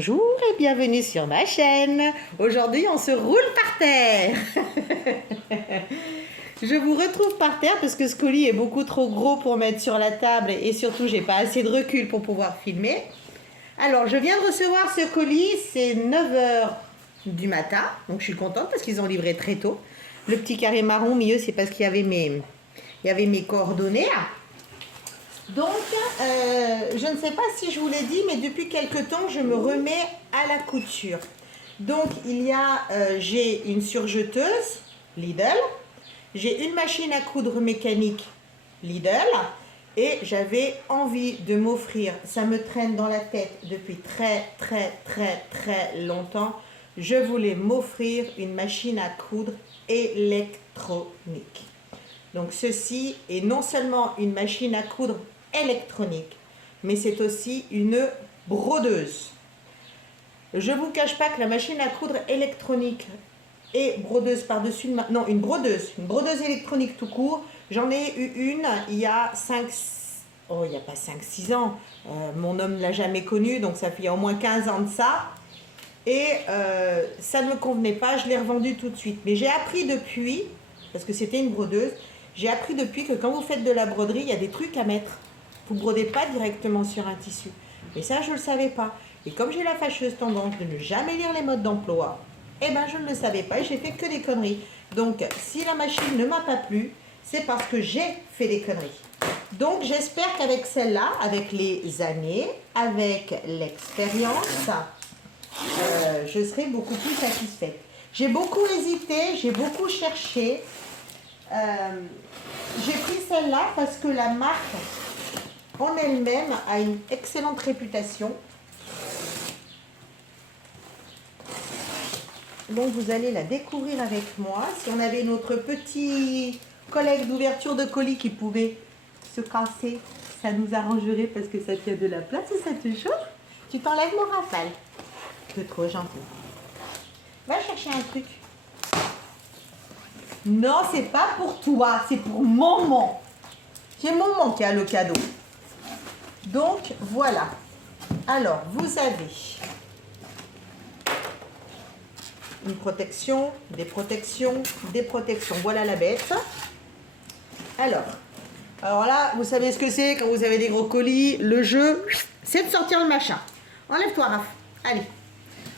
Bonjour et bienvenue sur ma chaîne. Aujourd'hui, on se roule par terre. Je vous retrouve par terre parce que ce colis est beaucoup trop gros pour mettre sur la table et surtout, j'ai pas assez de recul pour pouvoir filmer. Alors, je viens de recevoir ce colis, c'est 9 h du matin, donc je suis contente parce qu'ils ont livré très tôt. Le petit carré marron au milieu, c'est parce qu'il y avait mes coordonnées. Donc, je ne sais pas si je vous l'ai dit, mais depuis quelque temps, je me remets à la couture. Donc, j'ai une surjeteuse, Lidl. J'ai une machine à coudre mécanique, Lidl. Et j'avais envie de m'offrir, ça me traîne dans la tête depuis très longtemps. Je voulais m'offrir une machine à coudre électronique. Donc, ceci est non seulement une machine à coudre électronique, mais c'est aussi une brodeuse. Je ne vous cache pas que la machine à coudre électronique et brodeuse par-dessus, non, une brodeuse électronique tout court, j'en ai eu une il y a 5-6 ans. Mon homme ne l'a jamais connue, donc ça fait au moins 15 ans de ça. Et ça ne me convenait pas, je l'ai revendue tout de suite. Mais j'ai appris depuis, parce que c'était une brodeuse, j'ai appris depuis que quand vous faites de la broderie, il y a des trucs à mettre. Vous ne brodez pas directement sur un tissu. Mais ça, je ne le savais pas. Et comme j'ai la fâcheuse tendance de ne jamais lire les modes d'emploi, eh ben, je ne le savais pas et j'ai fait que des conneries. Donc, si la machine ne m'a pas plu, c'est parce que j'ai fait des conneries. Donc, j'espère qu'avec celle-là, avec les années, avec l'expérience, je serai beaucoup plus satisfaite. J'ai beaucoup hésité, j'ai beaucoup cherché. J'ai pris celle-là parce que la marque en elle-même a une excellente réputation. Donc vous allez la découvrir avec moi. Si on avait notre petit collègue d'ouverture de colis qui pouvait se casser, ça nous arrangerait parce que ça tient de la place et ça te chauffe. Tu t'enlèves mon rafale. C'est trop gentil. Va chercher un truc. Non, c'est pas pour toi, c'est pour maman. C'est maman qui a le cadeau. Donc, voilà. Alors, vous avez une protection, des protections, des protections. Voilà la bête. Alors là, vous savez ce que c'est quand vous avez des gros colis. Le jeu, c'est de sortir le machin. Enlève-toi, Raph. Allez.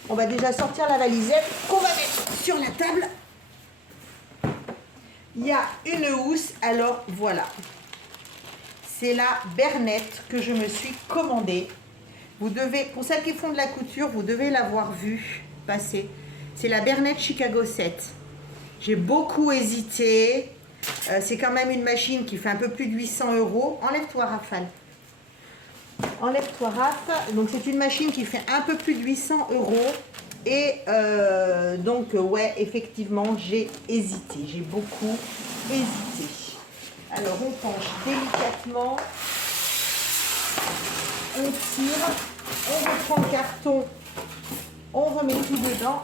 On va déjà sortir la valisette qu'on va mettre sur la table. Il y a une housse, alors voilà. C'est la Bernette que je me suis commandée. Vous devez, pour celles qui font de la couture, vous devez l'avoir vue passer. C'est la Bernette Chicago 7. J'ai beaucoup hésité. C'est quand même une machine qui fait un peu plus de 800 €. Enlève-toi, Raphaël. Enlève-toi, Raph. Donc, c'est une machine qui fait un peu plus de 800 €. Et donc, ouais, effectivement, j'ai hésité. J'ai beaucoup hésité. Alors, on penche délicatement. On tire. On reprend le carton. On remet tout dedans.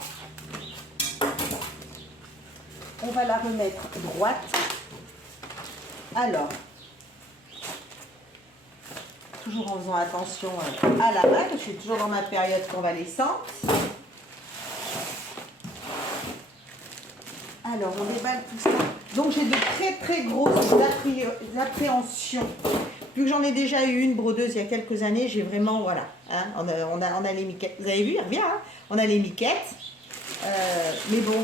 On va la remettre droite. Alors, toujours en faisant attention à la main, je suis toujours dans ma période convalescente. Alors, on déballe tout ça. Donc, j'ai de très grosses appréhensions. Vu que j'en ai déjà eu une brodeuse il y a quelques années, j'ai vraiment, voilà, hein, on a les miquettes. Vous avez vu, elle revient, hein, on a les miquettes. Mais bon,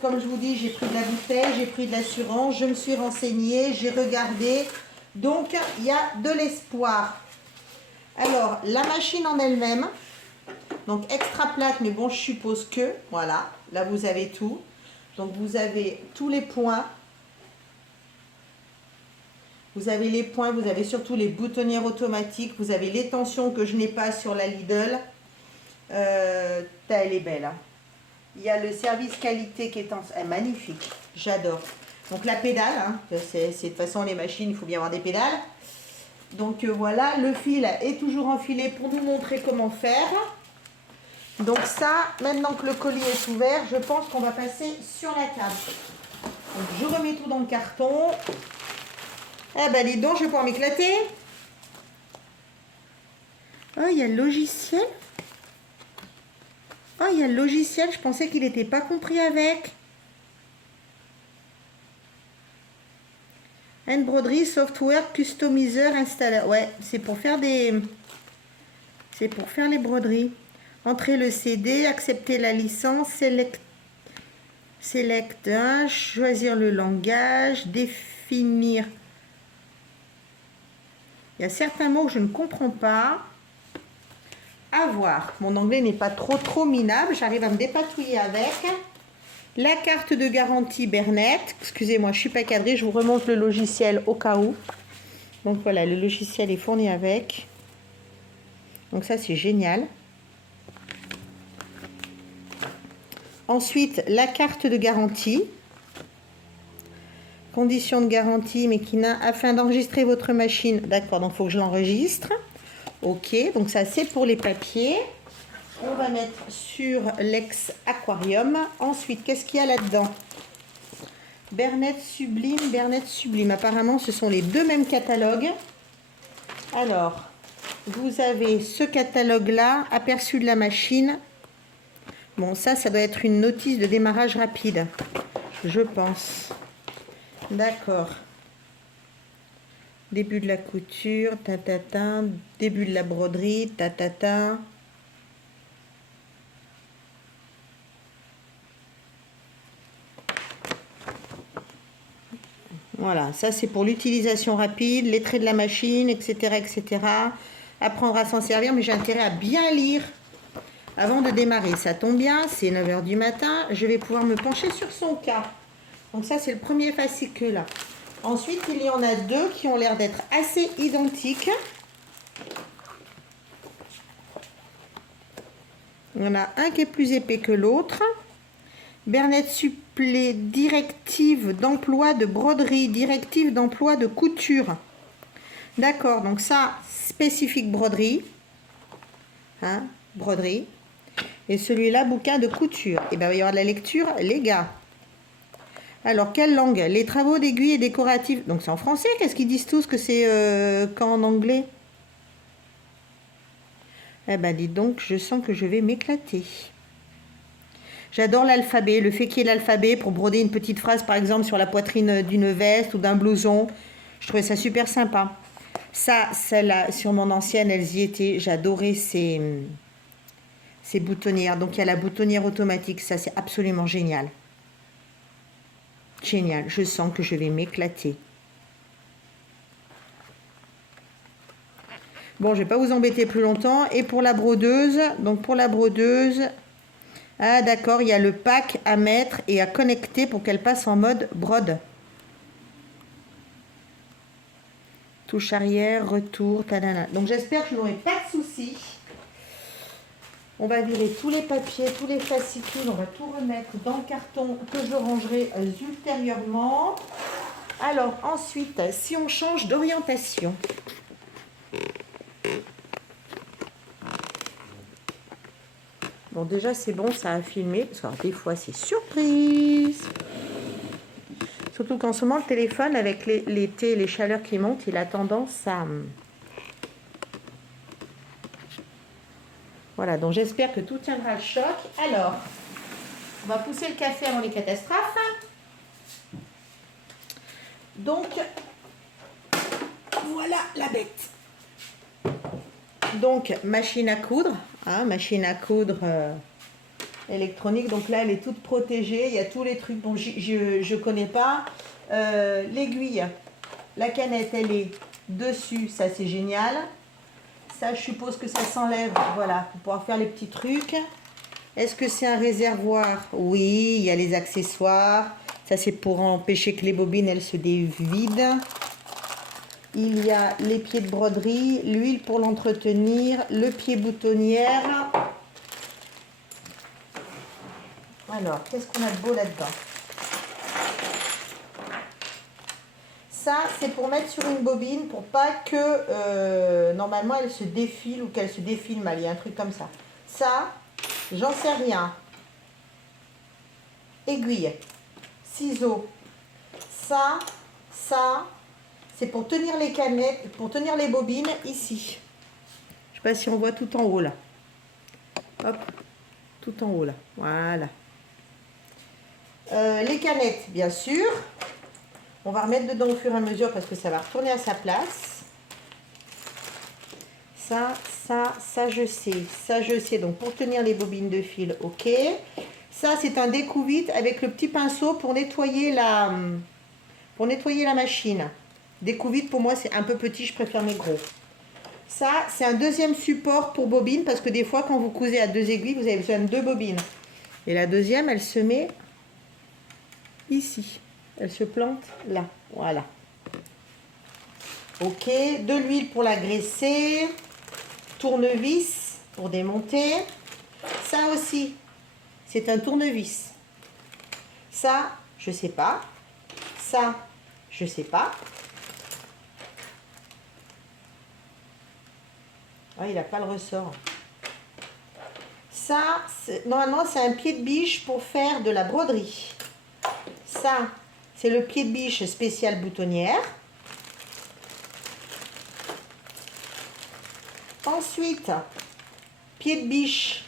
comme je vous dis, j'ai pris de la bouteille, j'ai pris de l'assurance, je me suis renseignée, j'ai regardé. Donc, il y a de l'espoir. Alors, la machine en elle-même, donc extra plate, mais bon, je suppose que, voilà, là vous avez tout. Donc, vous avez tous les points. Vous avez les points, vous avez surtout les boutonnières automatiques, vous avez les tensions que je n'ai pas sur la Lidl. Elle est belle. Hein. Il y a le service qualité qui est magnifique. J'adore. Donc la pédale, hein, c'est de toute façon les machines, il faut bien avoir des pédales. Donc voilà, le fil est toujours enfilé pour nous montrer comment faire. Donc ça, maintenant que le colis est ouvert, je pense qu'on va passer sur la table. Donc je remets tout dans le carton. Eh ben dis donc, je vais pouvoir m'éclater. Oh, il y a le logiciel. Oh, il y a le logiciel. Je pensais qu'il n'était pas compris avec. Embroidery Software Customizer Installer. Ouais, c'est pour faire des... C'est pour faire les broderies. Entrer le CD, accepter la licence, select 1, choisir le langage, définir. Il y a certains mots que je ne comprends pas. À voir. Mon anglais n'est pas trop minable. J'arrive à me dépatouiller avec. La carte de garantie Bernet. Excusez-moi, je ne suis pas cadrée. Je vous remonte le logiciel au cas où. Donc voilà, le logiciel est fourni avec. Donc ça, c'est génial. Ensuite, la carte de garantie. Conditions de garantie, mais qui n'a afin d'enregistrer votre machine. D'accord, donc il faut que je l'enregistre. Ok, donc ça c'est pour les papiers. On va mettre sur l'ex-aquarium. Ensuite, qu'est-ce qu'il y a là-dedans? Bernet Sublime, Bernet Sublime. Apparemment, ce sont les deux mêmes catalogues. Alors, vous avez ce catalogue-là, aperçu de la machine. Bon, ça doit être une notice de démarrage rapide, je pense. D'accord. Début de la couture, début de la broderie, Voilà, ça c'est pour l'utilisation rapide, les traits de la machine, etc., etc. Apprendre à s'en servir, mais j'ai intérêt à bien lire avant de démarrer. Ça tombe bien, c'est 9 h du matin, je vais pouvoir me pencher sur son cas. Donc ça c'est le premier fascicule. Ensuite, il y en a deux qui ont l'air d'être assez identiques. Il y en a un qui est plus épais que l'autre. Bernet supplé, directive d'emploi de broderie, directive d'emploi de couture. D'accord, donc ça, spécifique broderie. Hein, broderie. Et celui-là, bouquin de couture. Et bien, il va y avoir de la lecture, les gars. Alors, quelle langue? Les travaux d'aiguille et décoratifs. Donc, c'est en français. Qu'est-ce qu'ils disent tous que c'est qu'en anglais? Eh ben, dites donc, je sens que je vais m'éclater. J'adore l'alphabet. Le fait qu'il y ait l'alphabet pour broder une petite phrase, par exemple, sur la poitrine d'une veste ou d'un blouson. Je trouvais ça super sympa. Ça, celle-là, sur mon ancienne, elles y étaient. J'adorais ces boutonnières. Donc, il y a la boutonnière automatique. Ça, c'est absolument génial. Génial. Je sens que je vais m'éclater. Bon, je ne vais pas vous embêter plus longtemps. Et pour la brodeuse, donc pour la brodeuse, ah d'accord, il y a le pack à mettre et à connecter pour qu'elle passe en mode brode. Touche arrière, retour, tadana. Donc j'espère que je n'aurai pas de soucis. On va virer tous les papiers, tous les fascicules, on va tout remettre dans le carton que je rangerai ultérieurement. Alors ensuite, si on change d'orientation. Bon, déjà, c'est bon, ça a filmé, parce que des fois, c'est surprise. Surtout qu'en ce moment, le téléphone, avec l'été et les chaleurs qui montent, il a tendance à... Voilà, donc j'espère que tout tiendra le choc. Alors, on va pousser le café avant les catastrophes. Donc, voilà la bête. Donc, machine à coudre. Hein, machine à coudre électronique. Donc là, elle est toute protégée. Il y a tous les trucs dont je connais pas. L'aiguille, la canette, elle est dessus. Ça, c'est génial. Ça, je suppose que ça s'enlève. Voilà, pour pouvoir faire les petits trucs. Est-ce que c'est un réservoir? Oui, il y a les accessoires. Ça, c'est pour empêcher que les bobines, elles se dévident. Il y a les pieds de broderie, l'huile pour l'entretenir, le pied boutonnière. Alors, qu'est-ce qu'on a de beau là-dedans? Ça, c'est pour mettre sur une bobine pour pas que, normalement, elle se défile ou qu'elle se défile mal. Il y a un truc comme ça. Ça, j'en sais rien. Aiguille, ciseaux. Ça, c'est pour tenir les canettes, pour tenir les bobines ici. pas si on voit tout en haut là. Hop, tout en haut là. Voilà. Les canettes, bien sûr. On va remettre dedans au fur et à mesure parce que ça va retourner à sa place. Ça, je sais. Ça, je sais. Donc, pour tenir les bobines de fil, ok. Ça, c'est un découvite avec le petit pinceau pour nettoyer la machine. Découvite, pour moi, c'est un peu petit. Je préfère mes gros. Ça, c'est un deuxième support pour bobine parce que des fois, quand vous cousez à 2 aiguilles, vous avez besoin de 2 bobines. Et la deuxième, elle se met ici. Elle se plante là. Voilà. Ok. De l'huile pour la graisser. Tournevis pour démonter. Ça aussi, c'est un tournevis. Ça, je sais pas. Ça, je sais pas. Ah, il n'a pas le ressort. Ça, normalement, c'est un pied de biche pour faire de la broderie. Ça, c'est le pied de biche spécial boutonnière. Ensuite, pied de biche.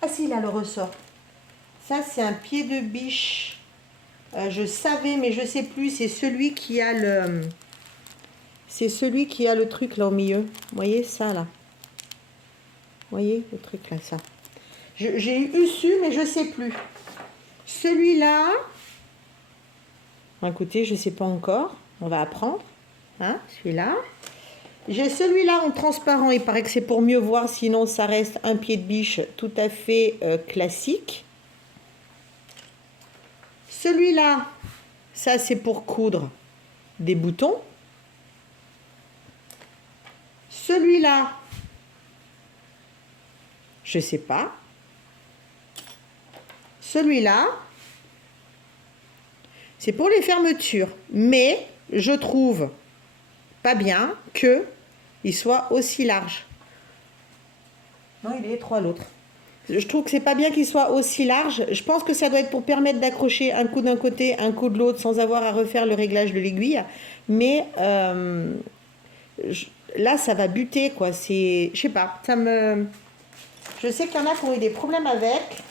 Ah si, il a le ressort. Ça, c'est un pied de biche. Je savais, mais je sais plus. C'est celui qui a le... C'est celui qui a le truc là au milieu. Vous voyez ça là? Vous voyez le truc là, ça. J'ai eu su, mais je sais plus. Celui-là... Écoutez, je sais pas encore. On va apprendre. Hein, celui-là. J'ai celui-là en transparent. Il paraît que c'est pour mieux voir. Sinon, ça reste un pied de biche tout à fait classique. Celui-là, ça c'est pour coudre des boutons. Celui-là, je sais pas. Celui-là, c'est pour les fermetures. Mais je trouve pas bien que il soit aussi large. Non, il est étroit l'autre. Je trouve que c'est pas bien qu'il soit aussi large. Je pense que ça doit être pour permettre d'accrocher un coup d'un côté, un coup de l'autre, sans avoir à refaire le réglage de l'aiguille. Mais là, ça va buter, quoi. C'est, je sais pas, ça me... Je sais qu'il y en a qui ont eu des problèmes avec,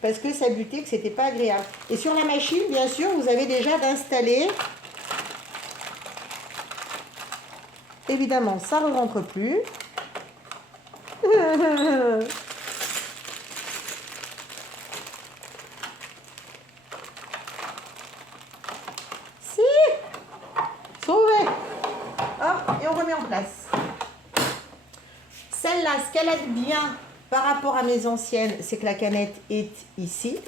parce que ça butait, que c'était pas agréable. Et sur la machine, bien sûr, vous avez déjà d'installer... Évidemment, ça ne rentre plus. Si, sauvé. Hop, et on remet en place. Celle-là, ce qu'elle aide bien par rapport à mes anciennes, c'est que la canette est ici.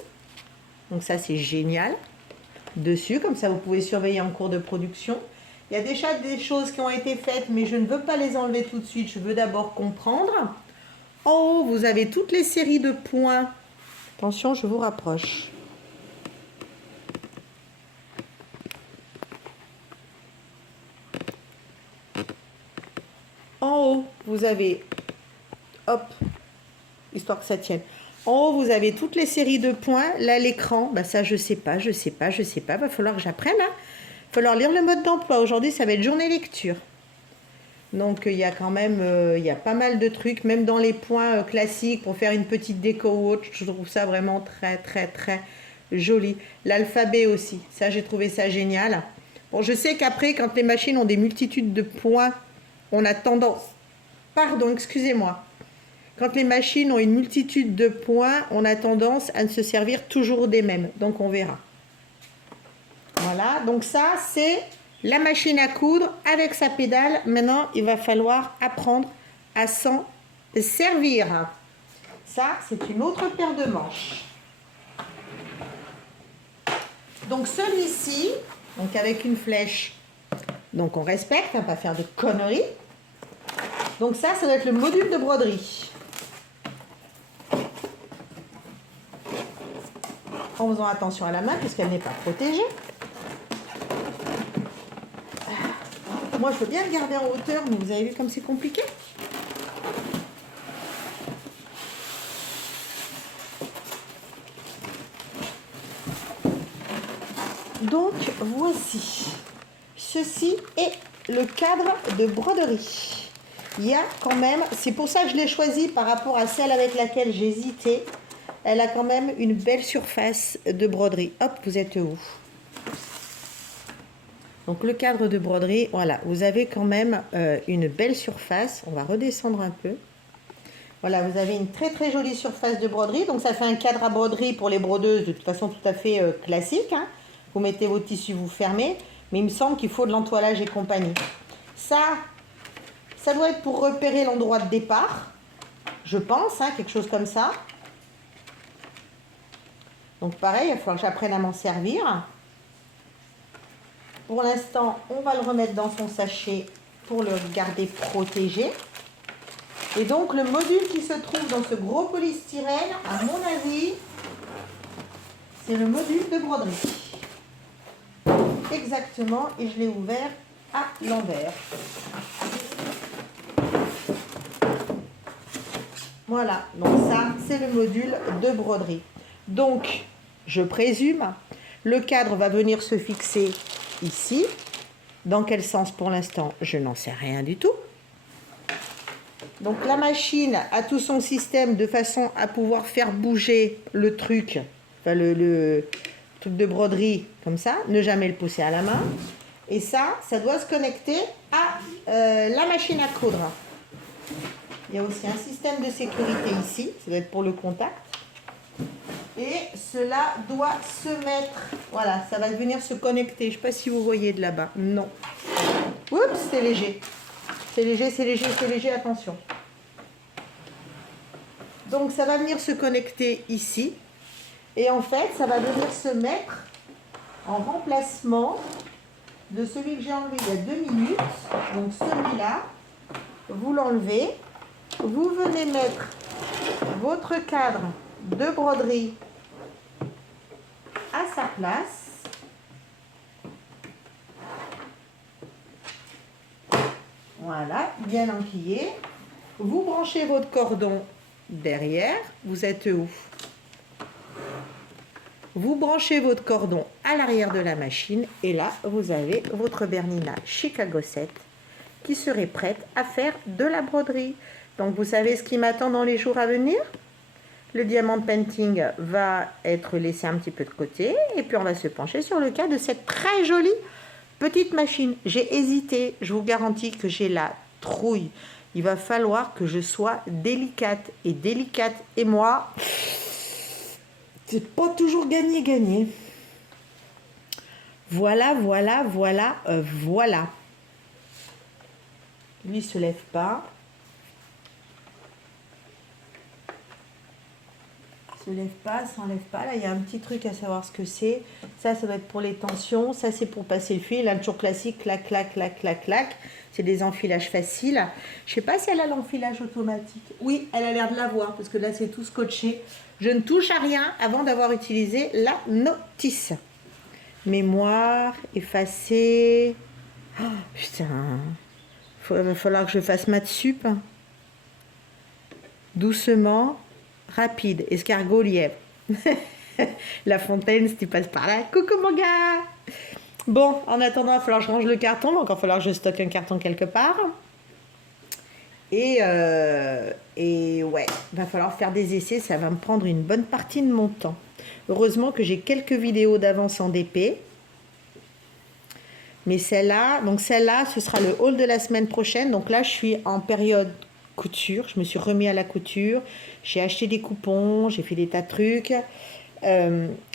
Donc ça, c'est génial. Dessus, comme ça, vous pouvez surveiller en cours de production. Il y a déjà des choses qui ont été faites, mais je ne veux pas les enlever tout de suite. Je veux d'abord comprendre. En haut, vous avez toutes les séries de points. Attention, je vous rapproche. En haut, vous avez... Hop, histoire que ça tienne. En haut, vous avez toutes les séries de points. Là, l'écran, bah ça, je sais pas. Va falloir que j'apprenne, hein. Il va falloir lire le mode d'emploi. Aujourd'hui, ça va être journée lecture. Donc, il y a quand même il y a pas mal de trucs, même dans les points classiques, pour faire une petite déco ou autre. Je trouve ça vraiment très, très, très joli. L'alphabet aussi, ça, j'ai trouvé ça génial. Bon, je sais qu'après, quand les machines ont des multitudes de points, on a tendance... Pardon, excusez-moi. Quand les machines ont une multitude de points, on a tendance à ne se servir toujours des mêmes. Donc, on verra. Voilà, donc ça, c'est la machine à coudre avec sa pédale. Maintenant, il va falloir apprendre à s'en servir. Ça, c'est une autre paire de manches. Donc, celui-ci, donc avec une flèche, donc on respecte, on va pas faire de conneries. Donc ça doit être le module de broderie. En faisant attention à la main, puisqu'elle n'est pas protégée. Moi, je veux bien le garder en hauteur, mais vous avez vu comme c'est compliqué. Donc, voici. Ceci est le cadre de broderie. il y a quand même, c'est pour ça que je l'ai choisie par rapport à celle avec laquelle j'hésitais. Elle a quand même une belle surface de broderie. Hop, vous êtes où? Donc le cadre de broderie, voilà, vous avez quand même une belle surface. On va redescendre un peu. Voilà, vous avez une très très jolie surface de broderie. Donc ça fait un cadre à broderie pour les brodeuses, de toute façon tout à fait classique. Hein. Vous mettez vos tissus, vous fermez. Mais il me semble qu'il faut de l'entoilage et compagnie. Ça doit être pour repérer l'endroit de départ. Je pense, hein, quelque chose comme ça. Donc pareil, il va falloir que j'apprenne à m'en servir. Pour l'instant, on va le remettre dans son sachet pour le garder protégé. Et donc, le module qui se trouve dans ce gros polystyrène, à mon avis, c'est le module de broderie. Exactement, et je l'ai ouvert à l'envers. Voilà, donc ça, c'est le module de broderie. Donc, je présume, le cadre va venir se fixer ici. Dans quel sens pour l'instant? Je n'en sais rien du tout. Donc la machine a tout son système de façon à pouvoir faire bouger le truc, enfin le truc de broderie comme ça, ne jamais le pousser à la main. Et ça doit se connecter à la machine à coudre. Il y a aussi un système de sécurité ici, ça doit être pour le contact. Et cela doit se mettre, voilà, ça va venir se connecter. Je ne sais pas si vous voyez de là-bas. Non. Oups, c'est léger. C'est léger, c'est léger, c'est léger, attention. Donc ça va venir se connecter ici. Et en fait, ça va venir se mettre en remplacement de celui que j'ai enlevé il y a 2 minutes. Donc celui-là, vous l'enlevez. Vous venez mettre votre cadre de broderie à sa place. Voilà, bien enquillé. Vous branchez votre cordon derrière. Vous êtes où? Vous branchez votre cordon à l'arrière de la machine et là, vous avez votre Bernina Chicago 7 qui serait prête à faire de la broderie. Donc, vous savez ce qui m'attend dans les jours à venir? Le diamant painting va être laissé un petit peu de côté et puis on va se pencher sur le cas de cette très jolie petite machine. J'ai hésité, je vous garantis que j'ai la trouille. Il va falloir que je sois délicate et moi, c'est pas toujours gagné. Voilà. Lui, il se lève pas. S'enlève pas. Là, il y a un petit truc à savoir ce que c'est. Ça doit être pour les tensions. Ça, c'est pour passer le fil. Là, toujours classique, clac. C'est des enfilages faciles. Je sais pas si elle a l'enfilage automatique. Oui, elle a l'air de l'avoir parce que là, c'est tout scotché. Je ne touche à rien avant d'avoir utilisé la notice. Mémoire, effacer. Oh, putain. Il va falloir que je fasse maths sup. Doucement. Rapide, escargot, lièvre. La fontaine, si tu passes par là. Coucou mon gars. Bon, en attendant, il va falloir que je range le carton. Donc, il va falloir que je stocke un carton quelque part. Et ouais, il va falloir faire des essais. Ça va me prendre une bonne partie de mon temps. Heureusement que j'ai quelques vidéos d'avance en DP. Mais celle-là, ce sera le haul de la semaine prochaine. Donc là, je suis en période couture. Je me suis remis à la couture. J'ai acheté des coupons, j'ai fait des tas de trucs.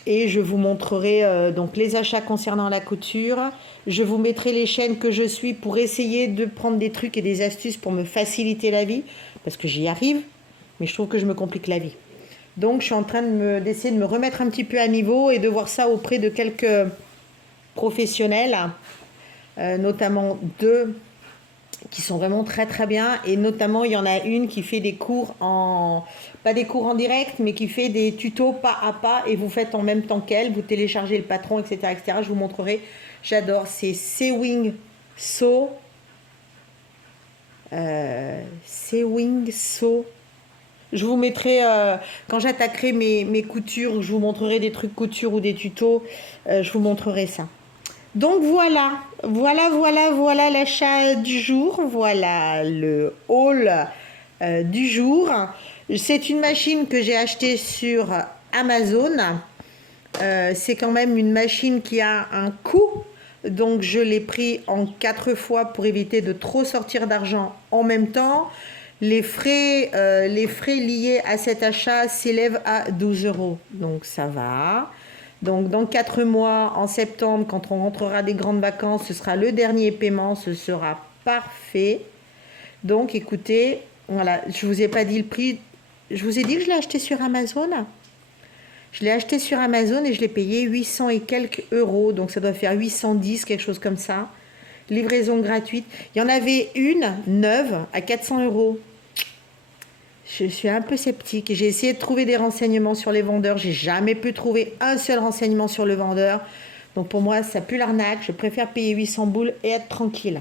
Et je vous montrerai donc les achats concernant la couture. Je vous mettrai les chaînes que je suis pour essayer de prendre des trucs et des astuces pour me faciliter la vie. Parce que j'y arrive, mais je trouve que je me complique la vie. Donc je suis en train d'essayer de me remettre un petit peu à niveau et de voir ça auprès de quelques professionnels, notamment 2 qui sont vraiment très très bien, et notamment il y en a une qui fait des cours pas des cours en direct, mais qui fait des tutos pas à pas et vous faites en même temps qu'elle, vous téléchargez le patron, etc. Je vous montrerai, j'adore, c'est Sewing Sew. Sewing Sew. Je vous mettrai, quand j'attaquerai mes coutures, je vous montrerai des trucs couture ou des tutos, je vous montrerai ça. Donc voilà l'achat du jour, voilà le haul du jour. C'est une machine que j'ai achetée sur Amazon. C'est quand même une machine qui a un coût, donc je l'ai pris en 4 fois pour éviter de trop sortir d'argent en même temps. Les frais liés à cet achat s'élèvent à 12 euros, donc ça va. Donc dans 4 mois, en septembre, quand on rentrera des grandes vacances, ce sera le dernier paiement, ce sera parfait. Donc écoutez, voilà, je vous ai pas dit le prix. Je vous ai dit que je l'ai acheté sur Amazon. Je l'ai acheté sur Amazon et je l'ai payé 800 et quelques euros. Donc ça doit faire 810, quelque chose comme ça. Livraison gratuite. Il y en avait une neuve à 400 euros. Je suis un peu sceptique. J'ai essayé de trouver des renseignements sur les vendeurs. J'ai jamais pu trouver un seul renseignement sur le vendeur. Donc pour moi, ça pue l'arnaque. Je préfère payer 800 boules et être tranquille.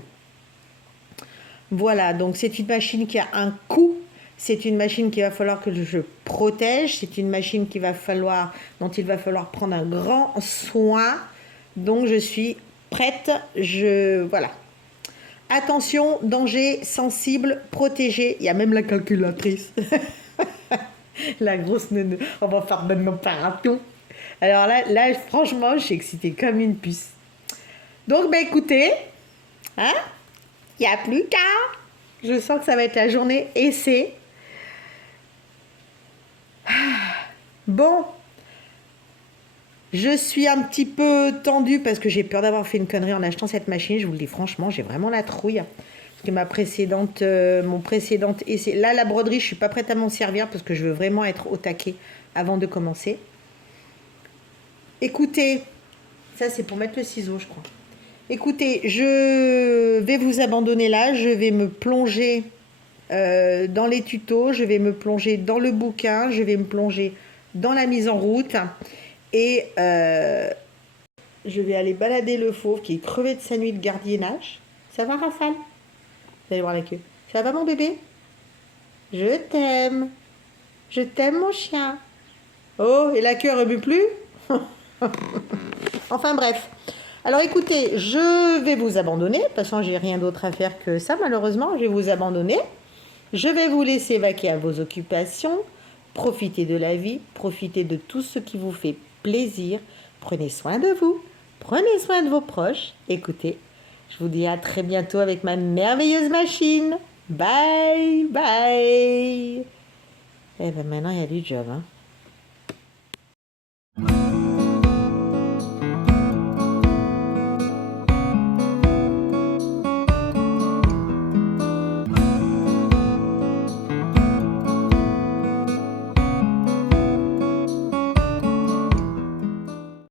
Voilà, donc c'est une machine qui a un coût. C'est une machine qu'il va falloir que je protège. C'est une machine dont il va falloir prendre un grand soin. Donc je suis prête. Voilà. Attention, danger, sensible, protégé. Il y a même la calculatrice. La grosse neuneu. On va faire de nos partout. Alors là, franchement, je suis excitée comme une puce. Donc, écoutez, hein, il n'y a plus qu'à. Je sens que ça va être la journée essai. Bon, je suis un petit peu tendue parce que j'ai peur d'avoir fait une connerie en achetant cette machine. Je vous le dis franchement, j'ai vraiment la trouille. Parce que mon précédente essai. Là, la broderie, je suis pas prête à m'en servir parce que je veux vraiment être au taquet avant de commencer. Écoutez, ça c'est pour mettre le ciseau, je crois. Écoutez, je vais vous abandonner là. Je vais me plonger dans les tutos. Je vais me plonger dans le bouquin. Je vais me plonger dans la mise en route. Et je vais aller balader le fauve qui est crevé de sa nuit de gardiennage. Ça va, Rafale? Vous allez voir la queue. Ça va, mon bébé? Je t'aime. Je t'aime, mon chien. Oh, et la queue ne remue plus? Enfin, bref. Alors, écoutez, je vais vous abandonner. De toute façon, j'ai rien d'autre à faire que ça, malheureusement. Je vais vous abandonner. Je vais vous laisser vaquer à vos occupations. Profitez de la vie. Profitez de tout ce qui vous fait plaisir. Prenez soin de vous. Prenez soin de vos proches. Écoutez, je vous dis à très bientôt avec ma merveilleuse machine. Bye, bye. Eh bien, maintenant, il y a du job, hein.